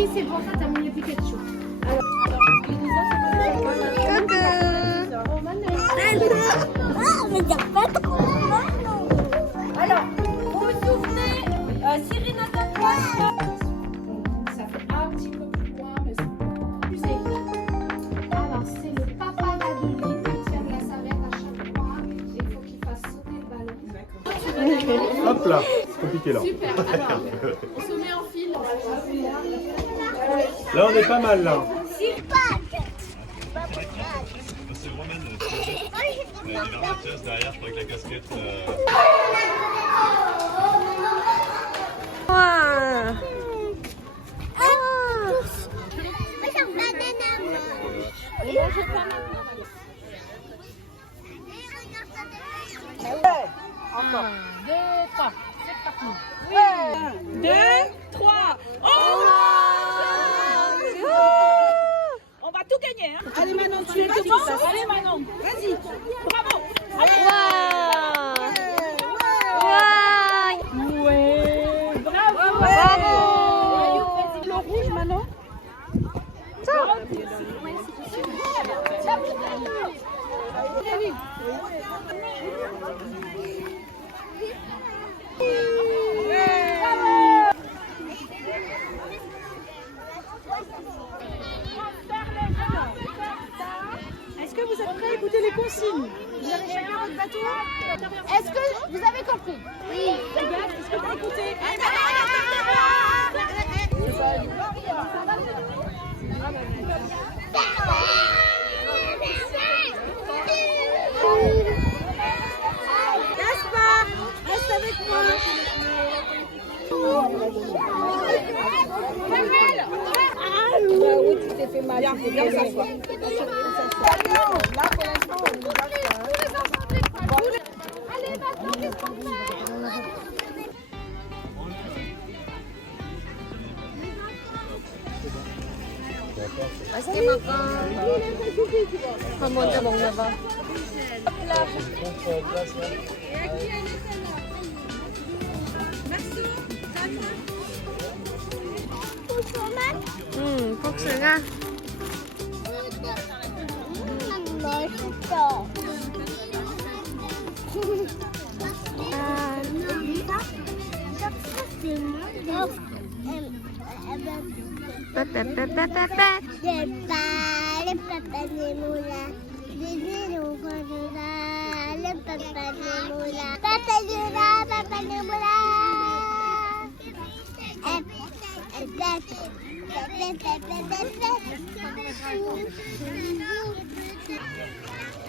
Oui, c'est bon, ça, t'as mis le Pikachu. Alors, vous me souvenez, Cyril n'attend pas. Ça fait un petit peu plus loin, mais c'est plus écrit. Alors, c'est le papa d'Adeline qui tient la serviette à chaque fois. Il faut qu'il fasse sauter le ballon. Hop là, c'est compliqué là. Super, alors, on se met en file. Là, on est pas mal là. C'est Romaine, il est dans la pièce derrière, je crois, avec la casquette. 와. On va tout gagner, hein. Allez Manon, tu es devant. Allez Manon, vas-y. Bravo. Allez. 와. Ouais. Bravo. 브라보. Le rouge Manon. Est-ce que vous êtes prêts à écouter les consignes? Vous avez chacun votre bateau? Est-ce que vous avez compris? Oui. Regarde, est-ce que vous écoutez? Gaspard, reste avec moi. Oui, tu t'es fait mal. Viens s'asseoir. Là, pour l'instant, on nous Allez, maintenant, qu'est-ce qu'on fait? 맛있게 먹어. 밥 먼저 먹나 봐. 복숭아. 맛있어. 빼빼빼빼빼빼.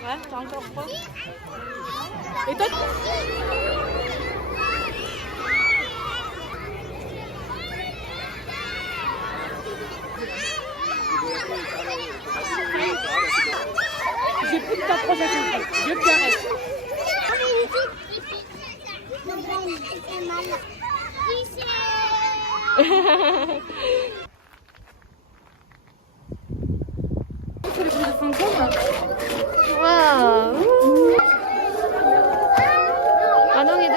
Ouais, t'as encore froid. Et toi? J'ai plus de temps pour ça. Je t'arrête. 와. 아동이도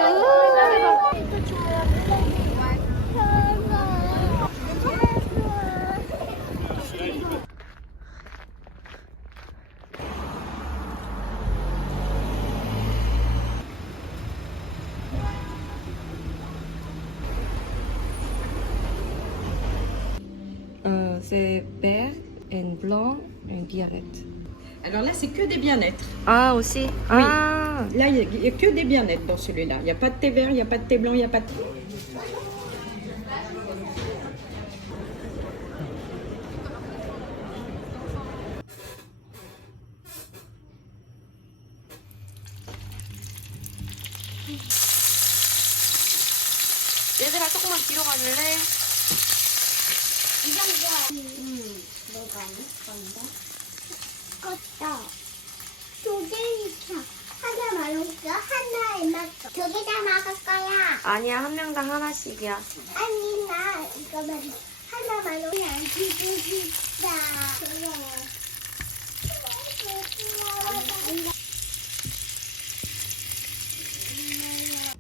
c'est vert et blanc et violette. Alors là, c'est que des bien-être. Ah, aussi. Ah. Là, il n'y a que des bien-être dans celui-là. Il n'y a pas de thé vert, il n'y a pas de thé blanc, il n'y a pas de... 얘들아, 조금만 뒤로 가줄래? 이 정도. 뭐가 있었는데? 껐다. 두 개니까 하나 말았어. 하나에 맞어. 두 개 다 막을 거야. 아니야, 한 명당 하나씩이야. 아니 나 이거만 하나만 그냥 뒤집다.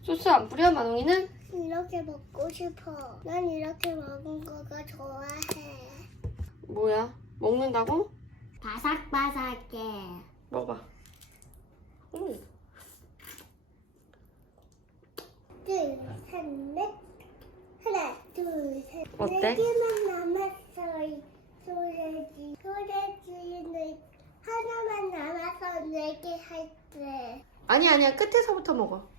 소스 안 뿌려, 마동이는? 이렇게 먹고 싶어. 난 이렇게 먹은 거가 좋아해. 뭐야? 먹는다고? 바삭바삭해. 먹어봐. 둘, 셋, 넷. 하나, 둘, 셋. 어때? 4개만 남았어. 소세지. 소세지는 하나만 남아서 4개 할 때. 아니야. 끝에서부터 먹어.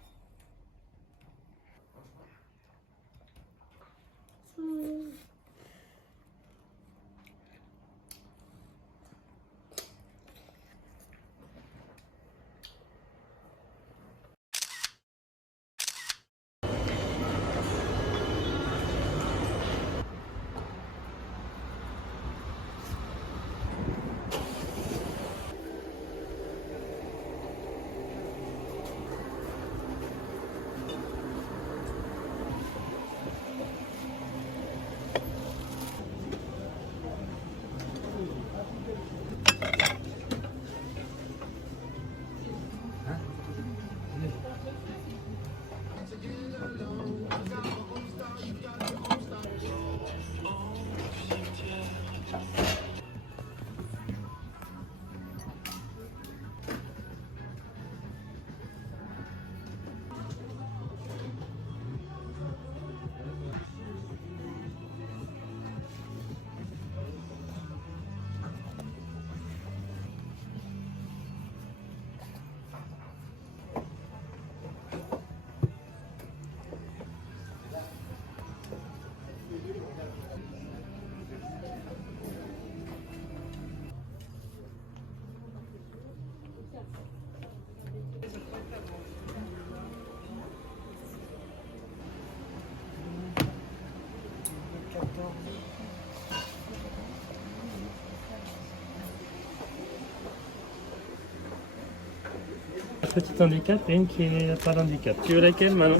Petit handicap et une qui n'a pas d'handicap. Tu veux laquelle, Manon?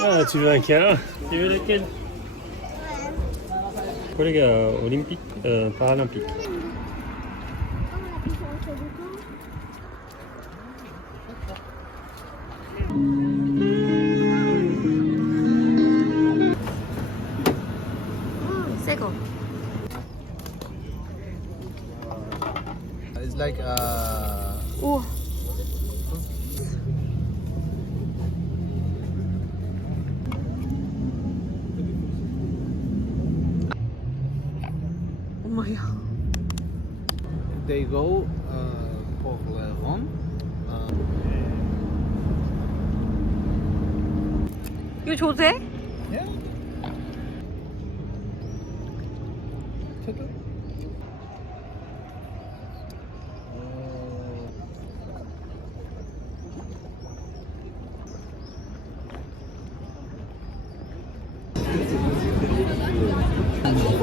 Ah, tu veux un car? Tu veux laquelle? Collègue olympique, paralympique. 새거. It's like 우와. 엄마야. they go pour le rhum. 이거 줘도 돼? Yeah. Take it.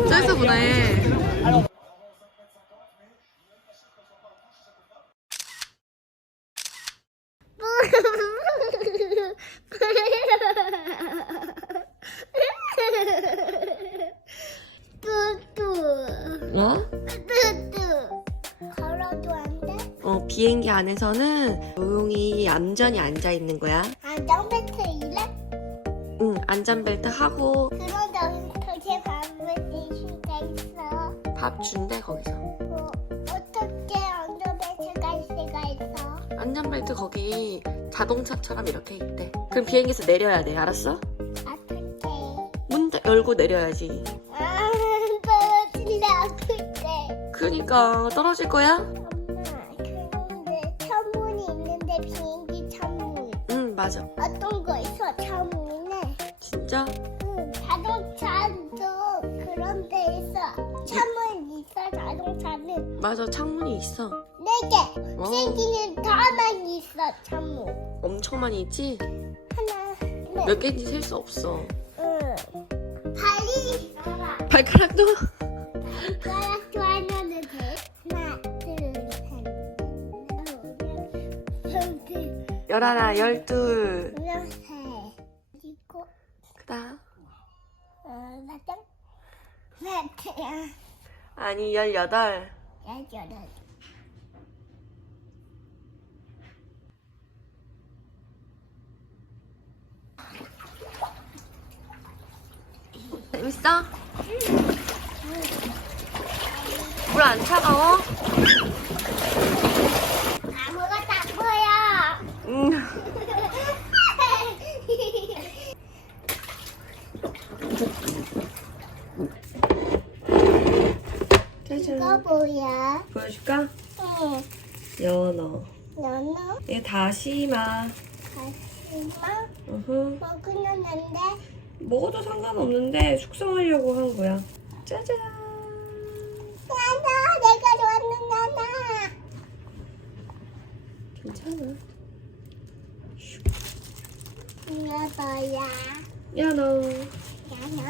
쪄서 보네. 뚜뚜. 어? 뚜뚜. 걸어도 안 돼? 비행기 안에서는 조용히 얌전히 앉아 있는 거야. 안전벨트 일래? 응, 안전벨트 하고 그런데 어떻게 밥을 줄 수가 있어? 밥 준대 거기서. 어떻게 안전벨트가 있을 수가 있어? 안전벨트 거기 자동차처럼 이렇게 있대. 그럼 비행기에서 내려야 돼, 알았어? 어떻게? 문 열고 내려야지. 아, 떨어질래 아플 때. 그니까 떨어질 거야? 엄마, 그런데 창문이 있는데 비행기 창문. 응, 맞아. 어떤 거 있어 창문에? 진짜? 응, 자동차도 그런 데 있어. 창문 있어 자동차는 맞아, 창문이 있어. 4개. 어. 비행기는 더 많이 있어 창문. 엄청 많이 있지? 하나, 네. 몇 개인지 셀 수 없어. 응. 발이 발가락도? 발가락도 하나는 돼. 하나, 둘, 셋, 열하나, 열둘. 넷, 그리고 그다음 맞아? 넷, 아니 18. 여덟. 재밌어? 물 안 차가워? 아무것도 안 보여. 짜잔. 이거 뭐야? 보여줄까? 응. 연어. 연어? 이거 다시마. 다시마? 으흠. 먹으면 안 돼? 먹어도 상관없는데 숙성하려고 한 거야. 짜잔. 연어, 내가 좋아하는 연어. 괜찮아. 이거 뭐야? 연어. 연어?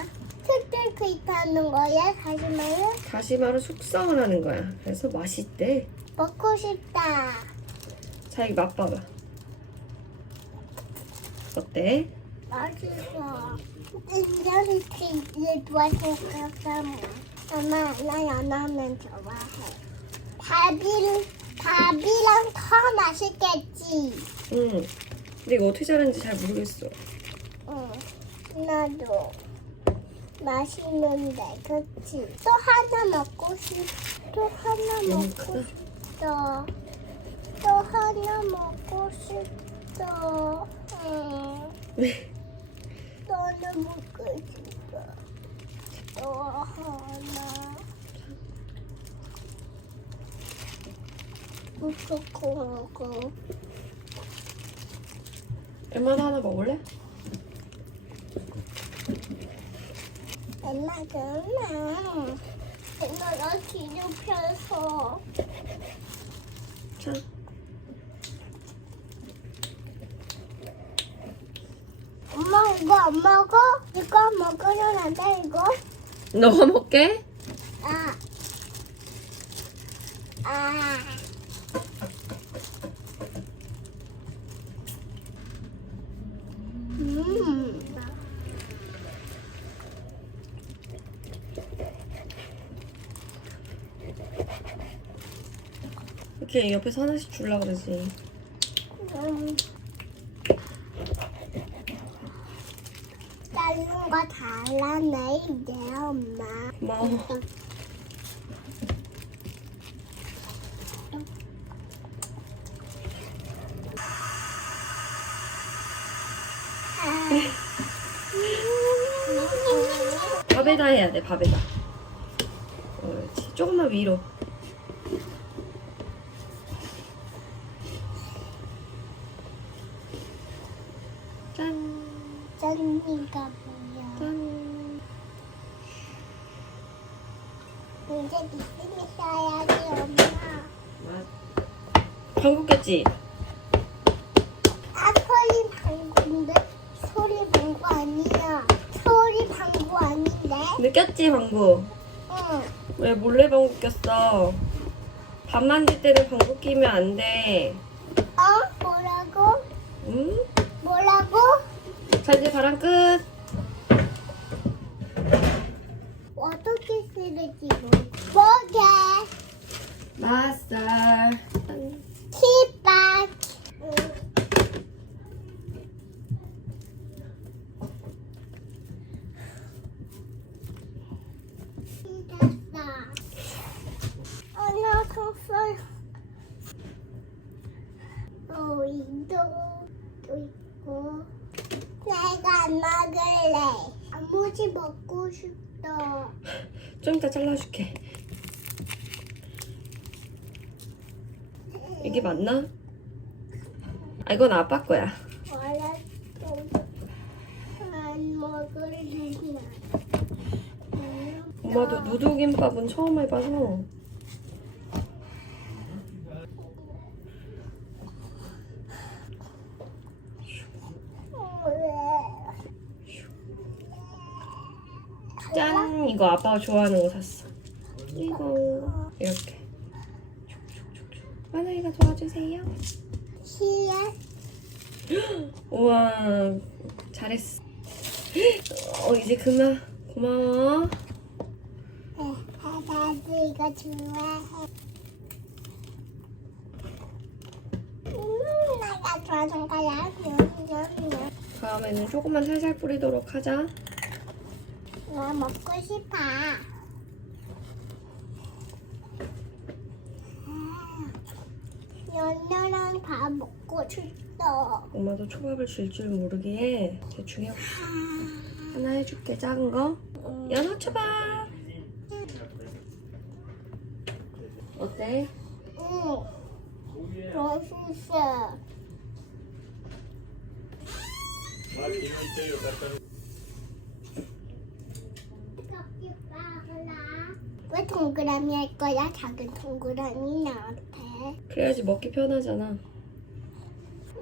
툭툭 있다는 거야? 다시마는? 다시마로 숙성을 하는 거야. 그래서 맛있대. 먹고 싶다. 자, 이거 맛봐봐. 어때? 맛있어. 인절이 치즈 좋아하니까 엄마, 나 연어면 좋아해. 밥이랑 더 맛있겠지. 응. 근데 이거 어떻게 자르는지 잘 모르겠어. 응, 나도 맛있는데, 그치? 또 하나 먹고 싶어. 또 하나 너무 먹고 크다. 싶어. 또 하나 먹고 싶어. 응. 왜? 또 하나 먹고 싶어. 또 하나. 무조건 먹어. 엠마도 하나 먹을래? 엄마 그러면 엄마가 뒤집혀서 자. 엄마 이거 안 먹어? 이거 먹으면 안 돼 이거? 너가 먹게? 아. 아. 이렇게 옆에서 하나씩 주려고 그러지. 다른 거 달라내 이제 엄마. 고마워. 밥에다 해야 돼, 밥에다. 그렇지. 조금만 위로. 짠. 짠이가 뭐야? 짠. 이제 믿음이 써야지 엄마. 방구 꼈지? 아 소리 방구인데? 소리 방구 아니야. 소리 방구 아닌데? 근데 꼈지, 방구? 응. 왜 몰래 방구 꼈어? 밥 만들 때는 방구 끼면 안 돼. 어? 뭐라고? 응? 뭐라고? 자, 이제 바람 끝. 어떻게 쓰는지 뭐게? 맛살. 키밥. 됐다. 하나 컸어요. 오이도 또 있고. 내가 안 먹을래. 단무지 먹고 싶다. 좀 이따 잘라줄게. 이게 맞나? 아, 이건 아빠 거야. 알았어. 안 먹을래. 엄마도 누드김밥은 처음 해봐서. 짠! 이거 아빠가 좋아하는 거 샀어. 이거 이렇게. 하나이가 도와주세요. 시야. 우와, 잘했어. 이제 그만. 고마워. 나도 이거 좋아해. 내가 좋아하는 거야. 다음에는 조금만 살살 뿌리도록 하자. 나 먹고 싶어. 연녀랑 밥 먹고 싶어. 엄마도 초밥을 줄 줄 모르기에 대충 해. 하나 해줄게, 작은 거. 연어 초밥. 어때? 응. 맛있어. 왜 동그라미 할 거야? 작은 동그라미 나한테. 그래야지 먹기 편하잖아.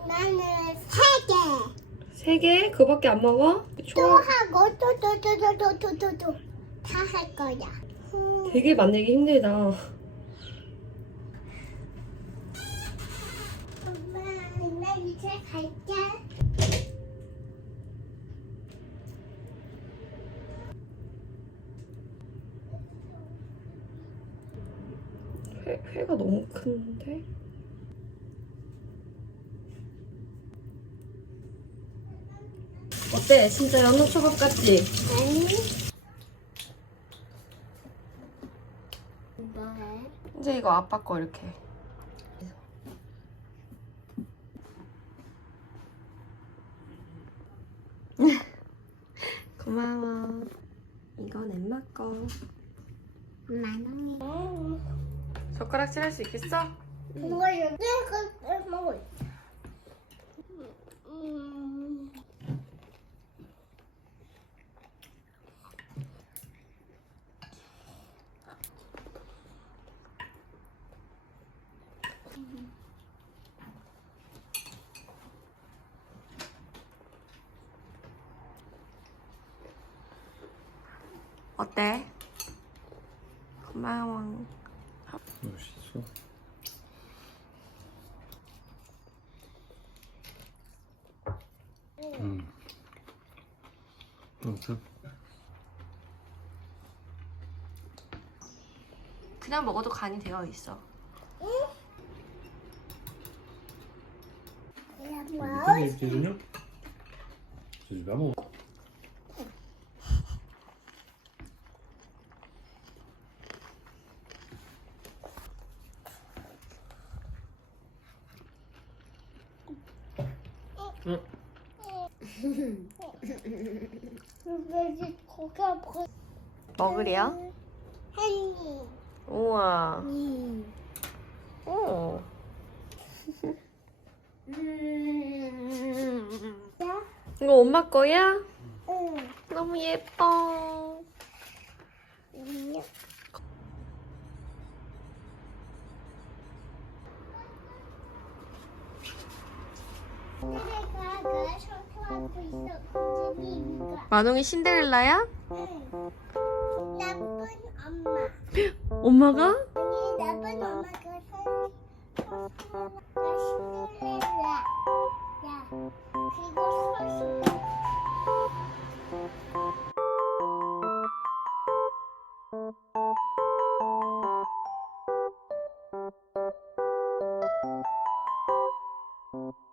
나는 3개. 3개? 그거밖에 안 먹어? 또 초밥 하고 또 다 할 거야. 되게 만들기 힘들다. 엄마, 나 이제 갈게. 회가 너무 큰데? 어때? 진짜 연어 초밥 같지? 아니. 뭐해? 이제 이거 아빠 거 이렇게. 고마워. 이건 엠마 거. 10,000원이. 젓가락질 할 수 있겠어? 이거 여기 먹어. 어때? 고마워. 맛있어. 어때? 그냥 먹어도 간이 되어 있어. 뭐? 이렇게 해주냐? 주지가 뭐. 먹으랴? 한 우와. 입. 오. 이거 엄마 거야? 응. 너무 예뻐. 내가 그 청소하고 있어. 우진이가. 만홍이 신데렐라야? 응. 나쁜 엄마. 엄마가? 아니 나쁜 엄마가 신데렐라. 야 그리고 서식. 어.